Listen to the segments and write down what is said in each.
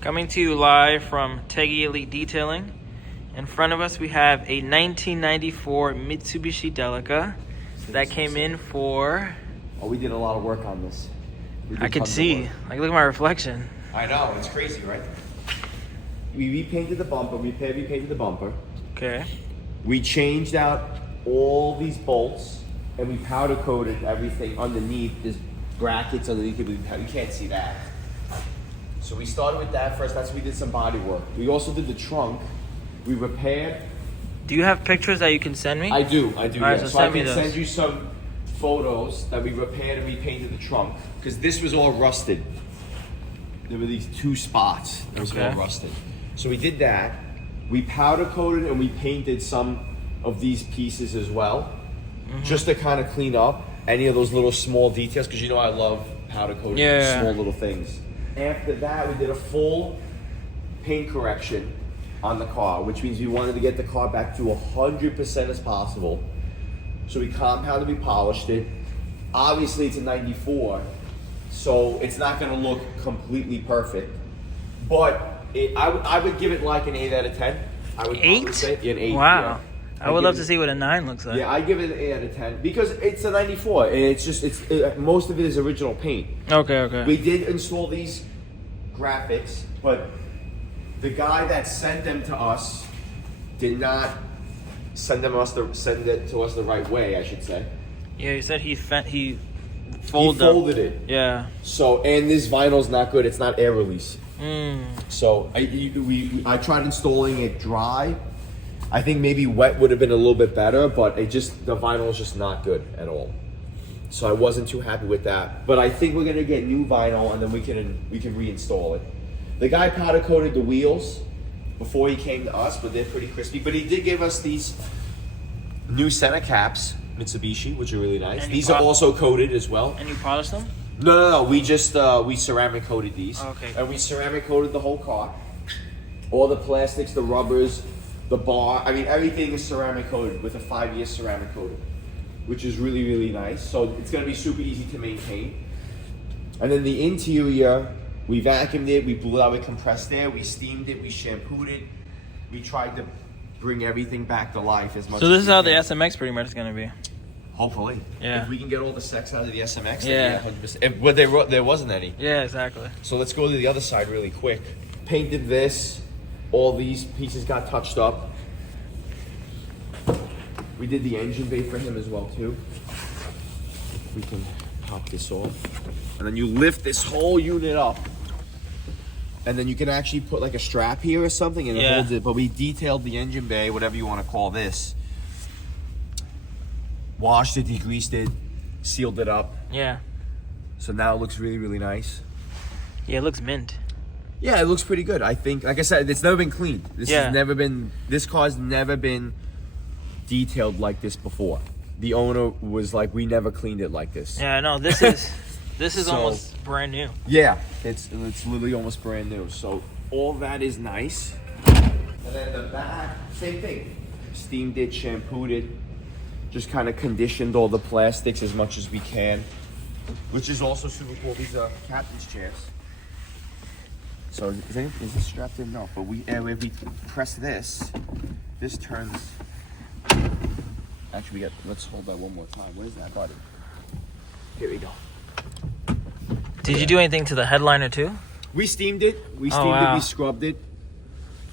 Coming to you live from Teggy Elite Detailing. In front of us, we have a 1994 Mitsubishi Delica that came in for... Oh, we did a lot of work on this. I could see. Like, look at my reflection. I know, it's crazy, right? We repainted the bumper, repainted the bumper. Okay. We changed out all these bolts, and we powder coated everything underneath. There's brackets underneath it, you can't see that. So we started with that first. That's when we did some body work. We also did the trunk. We repaired. Do you have pictures that you can send me? I do. All right, Yeah. so So I send me can those. send you some photos that we repaired and repainted the trunk, because this was all rusted. There were these two spots that was all rusted. So we did that. We powder coated and we painted some of these pieces as well, just to kind of clean up any of those little small details, because you know I love powder coating small little things. After that, we did a full paint correction on the car, which means we wanted to get the car back to 100% as possible. So we compounded, we polished it. Obviously, it's a 94, so it's not going to look completely perfect. But I would give it like an 8 out of 10. I would 8? Say an 8. Wow. Yeah. I would love to see what a 9 looks like. Yeah, I give it an 8 out of 10 because it's a 94, and it's just most of it is original paint. Okay. We did install these graphics, but the guy that sent them to us did not send it to us the right way, I should say. Yeah, you said he folded it. Yeah. So, and this vinyl's not good. It's not air release. So I tried installing it dry. I think maybe wet would have been a little bit better, but the vinyl is just not good at all. So I wasn't too happy with that. But I think we're gonna get new vinyl, and then we can reinstall it. The guy powder coated the wheels before he came to us, but they're pretty crispy. But he did give us these new center caps, Mitsubishi, which are really nice. These are also coated as well. And you polished them? No. We just we ceramic coated these. Okay. And we ceramic coated the whole car. All the plastics, the rubbers, the bar. I mean, everything is ceramic coated with a 5-year ceramic coating, which is really, really nice. So it's gonna be super easy to maintain. And then the interior, we vacuumed it, we blew out with compressed air, we steamed it, we shampooed it. We tried to bring everything back to life as much. So this is how the SMX pretty much is gonna be. Hopefully. Yeah. If we can get all the sex out of the SMX, then Yeah. 100%. But there wasn't any. Yeah, exactly. So let's go to the other side really quick. Painted this. All these pieces got touched up. We did the engine bay for him as well too. We can pop this off. And then you lift this whole unit up. And then you can actually put like a strap here or something and it holds it. But we detailed the engine bay, whatever you want to call this. Washed it, degreased it, sealed it up. Yeah. So now it looks really, really nice. Yeah, it looks mint. Yeah, it looks pretty good. I think, like I said, it's never been cleaned. This car's never been detailed like this before. The owner was like, we never cleaned it like this. Yeah, no, this is almost brand new. Yeah, it's literally almost brand new. So all that is nice. And then the back, same thing. Steamed it, shampooed it, just kind of conditioned all the plastics as much as we can, which is also super cool. These are captain's chairs. So is this strapped in? No, but if we press this turns. Actually, let's hold that one more time. What is that button? Here we go. Did you do anything to the headliner too? We steamed it. We scrubbed it.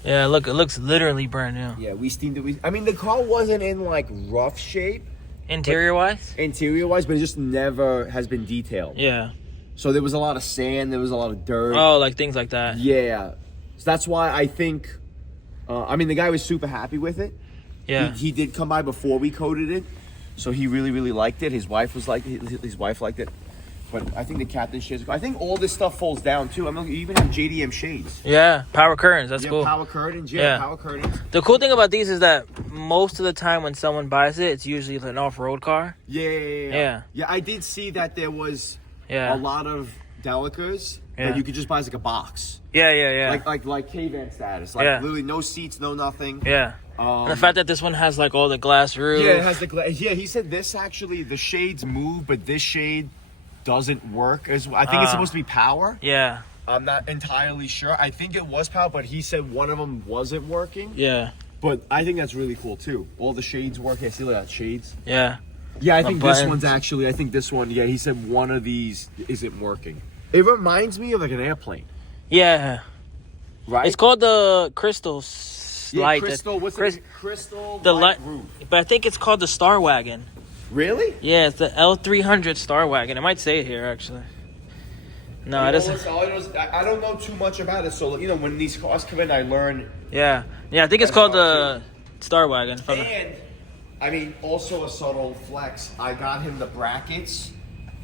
Yeah, look, it looks literally brand new. Yeah, we steamed it. I mean, the car wasn't in like rough shape. Interior-wise? Interior-wise, but it just never has been detailed. Yeah. So there was a lot of sand, there was a lot of dirt. Oh, like things like that. Yeah. So that's why I think, the guy was super happy with it. Yeah. He did come by before we coated it, so he really, really liked it. His wife liked it. But I think the captain shares. I think all this stuff folds down too. I mean, you even have JDM shades. Yeah, power curtains. That's cool. Power curtains. Yeah, power curtains. The cool thing about these is that most of the time when someone buys it, it's usually an off-road car. Yeah. I did see that there was a lot of Delicas that you could just buy as like a box. Yeah. Like K-van status. Like literally no seats, no nothing. Yeah. And the fact that this one has like all the glass roof. Yeah, it has the glass. Yeah, he said this actually, the shades move, but this shade doesn't work. I think it's supposed to be power. Yeah. I'm not entirely sure. I think it was power, but he said one of them wasn't working. Yeah. But I think that's really cool too. All the shades work. Yeah, see look at that shades. Yeah. Yeah, I The think this buttons. one's actually. I think this one. Yeah, he said one of these isn't working. It reminds me of like an airplane, Yeah. right? It's called the Crystal yeah, Light. crystal. What's Chris- it? Crystal The light light, roof. but I think it's called the Star Wagon. Really? Yeah, it's the L300 Star Wagon. It might say it here actually. No, it doesn't. I don't know too much about it, so when these cars come in, I learn. Yeah, I think it's That's called awesome. the Star Wagon. And I mean, also a subtle flex. I got him the brackets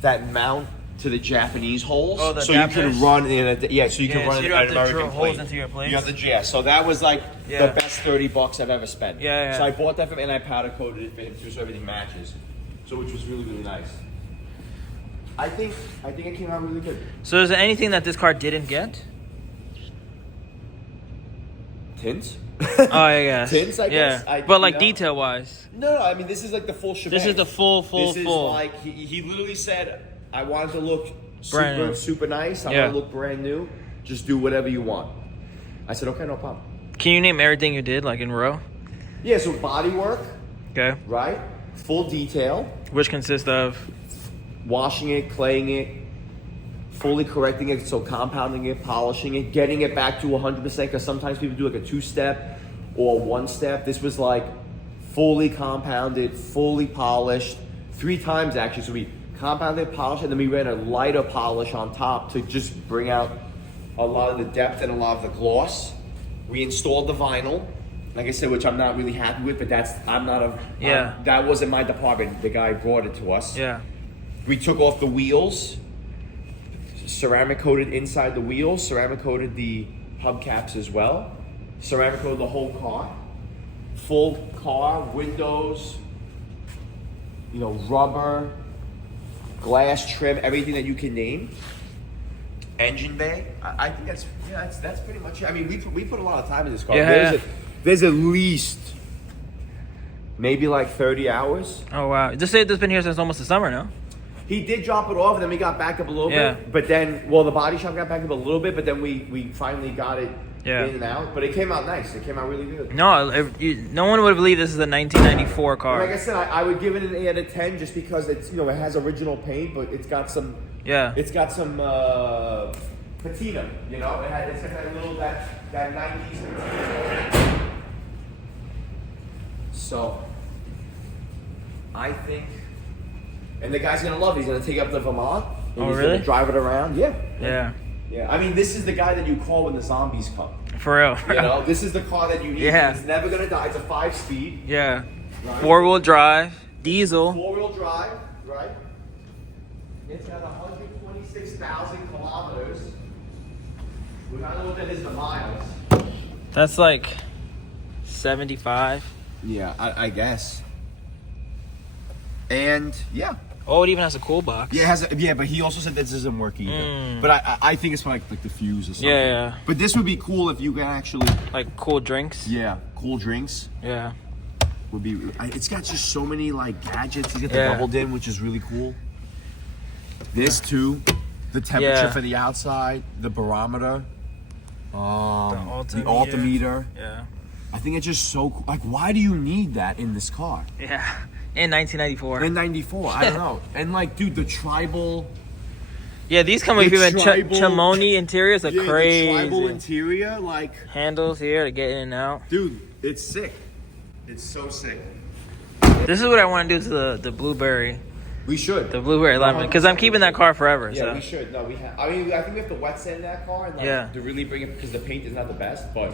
that mount to the Japanese holes, Oh, the so you adapters? can run in. So you can Yeah, run so you an don't have to American drill plate. holes into your plates? You have to, yeah. So that was like Yeah. the best $30 I've ever spent. Yeah, yeah. So I bought that for him, and I powder coated it for him too, so everything matches. So which was really nice. I think it came out really good. So is there anything that this car didn't get? Tints? Oh yeah. Tints, I guess. Yeah, but like detail wise. No, I mean this is like the full shebang. This is the full. This is like he literally said, I wanted to look Brand new. super nice. I Yeah. want to look brand new. Just do whatever you want. I said, okay, no problem. Can you name everything you did like in row? Yeah, so body work, Okay. right? Full detail, Which consists of. washing it, claying it, fully correcting it, so compounding it, polishing it, getting it back to 100%, because sometimes people do like a 2-step or 1-step. This was like fully compounded, fully polished, 3 times actually. So we compounded, polished, and then we ran a lighter polish on top to just bring out a lot of the depth and a lot of the gloss. We installed the vinyl, like I said, which I'm not really happy with, but that wasn't my department. The guy brought it to us. Yeah. We took off the wheels, ceramic coated inside the wheels, ceramic coated the hubcaps as well, ceramic coated the whole car, full car, windows, rubber, glass trim, everything that you can name. Engine bay. I think that's pretty much it. I mean, we put a lot of time in this car. Yeah. There's at least maybe like 30 hours. Oh wow. Just say it's been here since almost the summer, no? He did drop it off, and then we got back up a little bit. But then, the body shop got back up a little bit, but then we finally got it in and out. But it came out nice. It came out really good. No, no one would believe this is a 1994 car. Like I said, I would give it an 8 out of 10 just because it's it has original paint, but it's got some it's got some patina. It's got that little that 90s patina. So I think. And the guy's gonna love it. He's gonna take it up to Vermont. And he's really? gonna drive it around. Yeah. Yeah. Yeah. I mean, this is the guy that you call when the zombies come. For real. This is the car that you need. Yeah. It's never gonna die. It's a 5-speed. Yeah. Right? 4-wheel drive, diesel. 4-wheel drive, right? It's got 126,000 kilometers. We gotta look at the miles. That's like 75. Yeah, I guess. And yeah. Oh, it even has a cool box. Yeah, but he also said this doesn't work either. But I think it's for like the fuse or something. Yeah. But this would be cool if you can actually. Like cool drinks. Yeah, cool drinks. Yeah. Would be. It's got just so many like gadgets. He's got the bubble din, which is really cool. This too, the temperature for the outside, the barometer, the altimeter. Yeah. I think it's just so cool. Like, why do you need that in this car? Yeah. In 1994. In 94, I don't know. And like, dude, the tribal. Yeah, these come with even Chimoni interiors are crazy. The tribal interior, like handles here to get in and out. Dude, it's sick. It's so sick. This is what I want to do to the blueberry. We should. The blueberry lemon, because I'm keeping that car forever. Yeah, so. we should. No, we have. I mean, I think we have to wet sand that car and to really bring it because the paint is not the best. But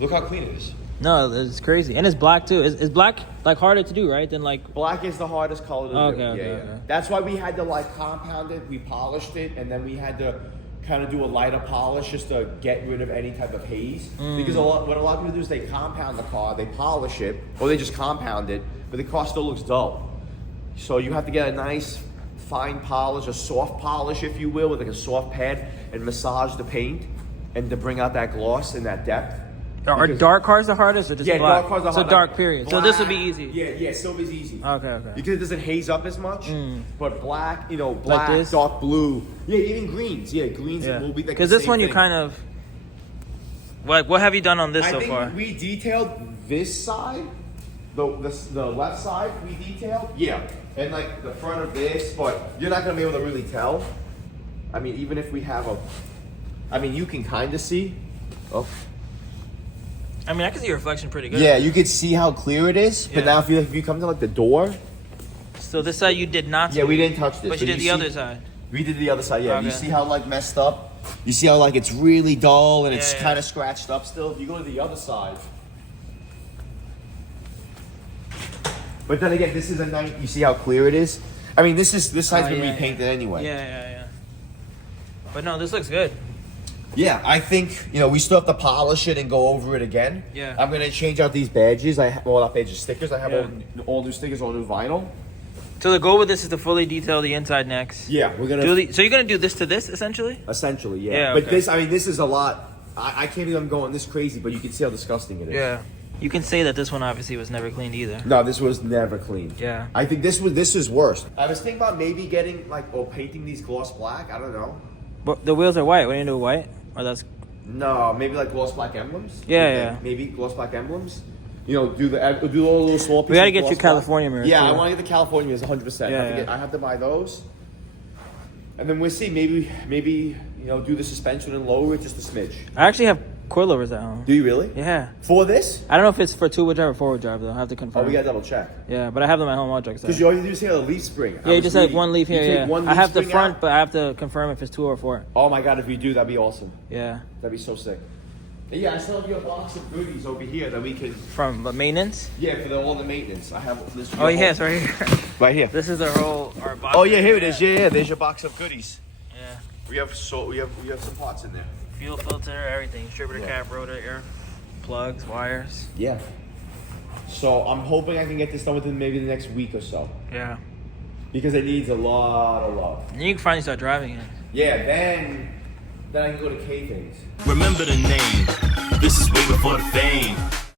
look how clean it is. No, it's crazy, and it's black too. Is black like harder to do, right? Than like black is the hardest color to do. Okay. That's why we had to like compound it. We polished it, and then we had to kind of do a lighter polish just to get rid of any type of haze. Because what a lot of people do is they compound the car, they polish it, or they just compound it, but the car still looks dull. So you have to get a nice fine polish, a soft polish, if you will, with like a soft pad, and massage the paint, and to bring out that gloss and that depth. Are dark cars the hardest or just black? Dark cars are hard. So dark period. So this would be easy. Yeah, silver's easy. Okay. Because it doesn't haze up as much. But black, black, Like this? dark blue. Yeah, even greens. Yeah, greens will be like because the this same one you thing. kind of like. What have you done on this so far? I think we detailed this side, the left side. We detailed. Yeah, and like the front of this, but you're not gonna be able to really tell. I mean, even if we have you can kind of see. Oh. I mean, I can see your reflection pretty good. Yeah, you can see how clear it is. But now if you come to like the door. So this side you did not. Yeah, we didn't touch this. But you did the other side. We did the other side. Yeah. Okay. You see how like messed up? You see how like it's really dull and it's kind of scratched up still. If you go to the other side. But then again, this is a night. You see how clear it is? I mean, this side's been repainted anyway. Yeah. But no, this looks good. Yeah, I think we still have to polish it and go over it again. Yeah. I'm gonna change out these badges. Not badges, stickers. I have all new stickers, all new vinyl. So the goal with this is to fully detail the inside next. Yeah, we're gonna. So you're gonna do this to this essentially? Essentially, yeah. Yeah, But okay. this is a lot. I can't believe I'm going this crazy, but you can see how disgusting it is. Yeah. You can say that this one obviously was never cleaned either. No, this was never cleaned. Yeah. I think this is worse. I was thinking about maybe getting painting these gloss black. I don't know. But the wheels are white. What do you do, white? Or that's No, maybe like gloss black emblems. Yeah. Maybe gloss black emblems. Do all the little small pieces. We gotta of get gloss you black. California mirrors. Yeah, too. I want to get the California mirrors 100%. Yeah, I have to buy those. And then we'll see. Maybe do the suspension and lower it just a smidge. I actually have coilovers at home. Do you really? Yeah. For this? I don't know if it's for two-wheel drive or four-wheel drive though. I have to Oh, confirm. we gotta double check. Yeah, but I have them at home. I'll check. Because you always just have a leaf spring. Yeah, you just have one leaf here. Yeah. One I leaf have the spring front, out. but I have to confirm if it's 2 or 4. Oh my god, if we do, that'd be awesome. Yeah. That'd be so sick. And yeah, I still have your box of goodies over here that we can. From maintenance. Yeah, for all the maintenance. I have this. Oh yeah, it's right here. Right here. This is our box. Oh yeah, here it is. Yeah, there's your box of goodies. Yeah. We have some parts in there. Fuel filter, everything. Distributor cap, rotor, air plugs, wires. Yeah. So I'm hoping I can get this done within maybe the next week or so. Yeah. Because it needs a lot of love. And you can finally start driving it. Yeah, then I can go to K things. Remember the name. This is way before the fame.